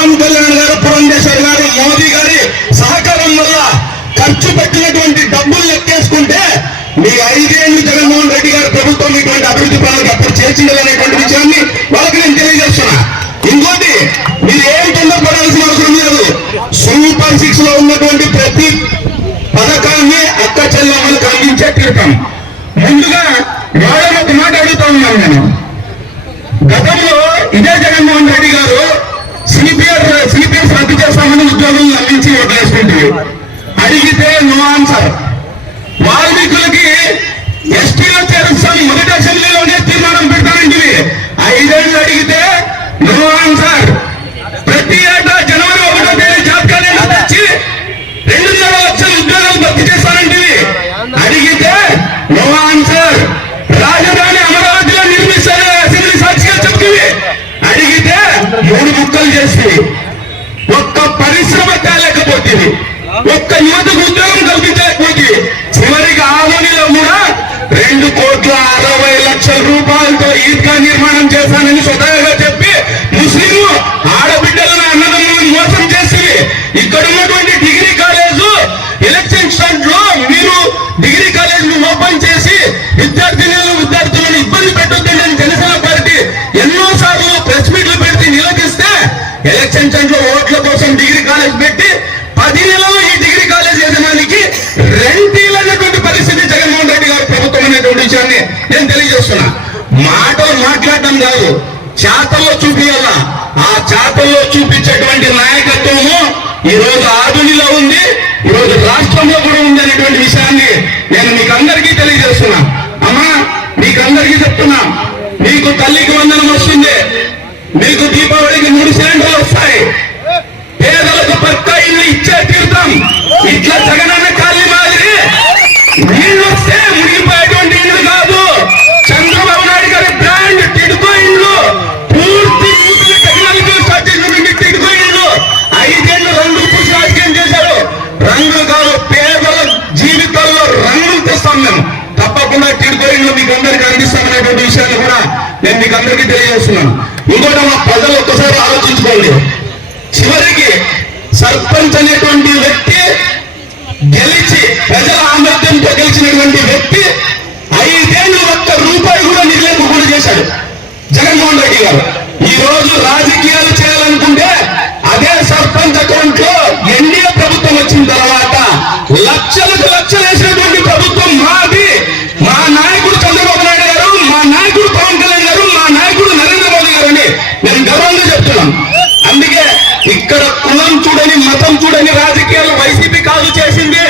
పవన్ కళ్యాణ్ గారు, పురంధేశ్వర్ గారు, మోదీ గారి సహకారం వల్ల ఖర్చు పెట్టినటువంటి డబ్బులు లెక్కేసుకుంటే మీ 5 ఏళ్ళు జగన్మోహన్ రెడ్డి గారు ప్రభుత్వం ఇటువంటి అభివృద్ధి పనులకు అప్పుడు చేసిందనేటువంటి విషయాన్ని వాళ్ళకి నేను తెలియజేస్తున్నా. ఇంకోటి, మీరు ఏం తొందరపడాల్సిన అవసరం లేదు. సూపర్ 6 లో ఉన్నటువంటి ప్రతి పథకాన్ని అక్క చెల్లెమ్మలకు అందించే తీరుతాం. ముందుగా వాళ్ళని ఒక మాట అడుగుతా ఉన్నాను నేను. గతంలో ఇదే జగన్మోహన్ రెడ్డి గారు సిపిఎస్ రద్దు చేస్తామని ఉద్యోగులను అందించి వదిలేసుకుంటుంది. అడిగితే నో ఆన్సర్. వాల్మీకులకి ఎస్టీలో చేరుస్తాం మొదటి అసెంబ్లీలోనే తీర్మానం పెడతానంటే 5 ఏళ్ళు అడిగితే నో ఆన్సర్. ప్రతి ఏటా జనవరి 1వ తేదీ జాబ్ క్యాలెండర్ తెచ్చి 2.5 లక్షల ఉద్యోగాలు భర్తీ చేస్తానంటే అడిగితే నో ఆన్సర్. రాజధాని అమరావతిలో నిర్మిస్తారు అసెంబ్లీ సాక్షిగా చెప్తుంది. అడిగితే 3 ముక్కలు చేసి ఒక్క పరిశ్రమ తేలేకపోతుంది, ఒక్క యువతకు ఉద్యోగం కల్పించలేకపోతే చివరికి ఆమోనిలో కూడా 2,60,00,000 రూపాయలతో ఈద్గా నిర్మాణం చేశానని స్వతహాగా చెప్పి ముస్లిం ఆడబిడ్డలను అన్నదమ్ములను మోసం చేసి ఇక్కడ ఉన్నటువంటి డిగ్రీ కాలేజు ఎలక్షన్ స్టంట్ లో మీరు డిగ్రీ కాలేజ్ ఓపెన్ చేసి విద్యార్థులను ఇబ్బంది పెట్టొద్దని జనసేన పార్టీ ఎన్నో సార్లు ప్రెస్ మీట్లు పెట్టి నిలదీస్తే ఎలక్షన్ స్టంట్ లో ఓట్ల కోసం డిగ్రీ కాలేజ్ పెట్టి 10 నెలలు ఈ డిగ్రీ కాలేజ్ యజమానికి రెంటీలన్నటువంటి పరిస్థితి జగన్మోహన్ రెడ్డి గారు ప్రభుత్వం అనేటువంటి విషయాన్ని నేను తెలియజేస్తున్నా. మాటలు మాట్లాడటం కాదు, చేతల్లో చూపించాలా. ఆ చేతల్లో చూపించేటువంటి నాయకత్వము ఈ రోజు ఆధునిలో ఉంది, ఈ రోజు రాష్ట్రంలో కూడా ఉంది అనేటువంటి విషయాన్ని నేను మీకు అందరికీ తెలియజేస్తున్నా. అమ్మా, మీకు అందరికీ చెప్తున్నా, మీకు తల్లికి వందనం వస్తుంది, మీకు దీపావళికి 3 సిలిండర్లు వస్తాయి, పేదలకు పక్కా ఇల్లు ఇచ్చే తీర్థం. ఇట్లా జగనన్న కాలనీ మాదిరి నీళ్లు వస్తే మునిగిపోయేటువంటి ఇల్లు కాదు. చంద్రబాబు నాయుడు గారి బ్రాండ్ టిడ్కో ఇల్లు, పూర్తి టెక్నాలజీ స్టార్ట్ చేసినటువంటి టిడ్కో ఇల్లు 5 ఏళ్ళు రంగులు పూసి రాజకీయం చేశారు. రంగులు కాదు, పేదల జీవితాల్లో రంగులు తెస్తాం మేము. తప్పకుండా టిడ్కో ఇల్లు మీకు అందరికీ అందిస్తామనేటువంటి విషయాన్ని కూడా నేను మీకు అందరికీ తెలియజేస్తున్నాను. ఇంకోటి, మా ప్రజలు ఒక్కసారి ఆలోచించుకోండి. చివరికి సర్పంచ్ అనేటువంటి వ్యక్తి గెలిచి ప్రజల ఆమోదంతో గెలిచినటువంటి వ్యక్తి 5 ఏళ్ళు ₹1 కూడా నిర్లేకుండా చేశాడు జగన్మోహన్ రెడ్డి గారు. ఈ రోజు రాజకీయాలు చేయాలనుకుంటే అదే సర్పంచ్ అకౌంట్ లో ఎన్డీఏ ప్రభుత్వం వచ్చిన తర్వాత లక్షలకు లక్షలు వేసినటువంటి ప్రభుత్వం మాది. మా నాయకుడు చంద్రబాబు నాయుడు గారు, మా నాయకుడు పవన్ కళ్యాణ్ గారు, మా నాయకుడు నరేంద్ర మోదీ గారు అని నేను గర్వంగా చెప్తున్నాను. అందుకే ఇక్కడ కులం చూడని మతం చూడని రాజకీయాలు వైసీపీ కాదు చేసింది.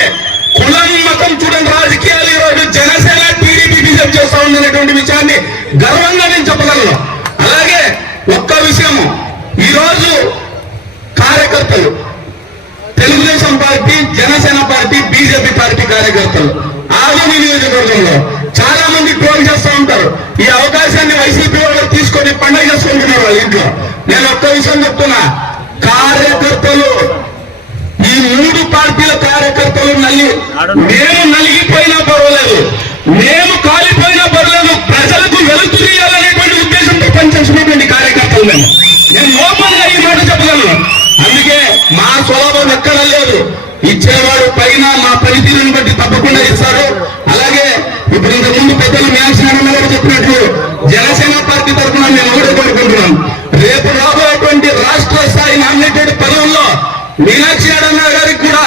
కులం మతం చూడని రాజకీయాలు ఈరోజు జనసేన టీడీపీ బీజేపీ చేస్తా ఉందనేటువంటి విషయాన్ని గర్వంగా నేను చెప్పగలను. అలాగే ఒక్క విషయము, ఈరోజు కార్యకర్తలు Telugu Desam party, Janasena party, BJP party కార్యకర్తలు ఆదోని నియోజకవర్గంలో చాలా మంది ట్రోల్ చేస్తూ ఉంటారు. ఈ అవకాశాన్ని వైసీపీ వాళ్ళు తీసుకొని పండుగ చేసుకుంటున్నారు వాళ్ళ ఇంట్లో. నేను ఒక్క విషయం చెప్తున్నా, కార్యకర్తలు ఈ 3 పార్టీల కార్యకర్తలు మేము నలిగిపోయినా పర్వాలేదు, మేము కాలిపోయినా పర్వాలేదు, ప్రజలకు వెలుగు తీయాలనేటువంటి ఉద్దేశంతో పనిచేస్తున్నటువంటి కార్యకర్తలు నేను ఓపెన్ గా ఈ మాట చెప్పగలను. అందుకే మా స్వభావం ఎక్కడా లేదు. ఇచ్చేవాడు పైన మా పనితీరుని బట్టి తప్పకుండా ఇస్తారు. అలాగే ఇప్పుడు ఇంతకు ముందు పెద్దలు న్యాయస్థానంలో కూడా చెప్పినట్లు జనసేన పార్టీ తరఫున మేము ఒకటే కోరుకుంటున్నాం, రేపు రాబోయేటువంటి రాష్ట్ర స్థాయి నామినేటెడ్ పదవుల్లో మీనాక్షి అడన్న గారికి కూడా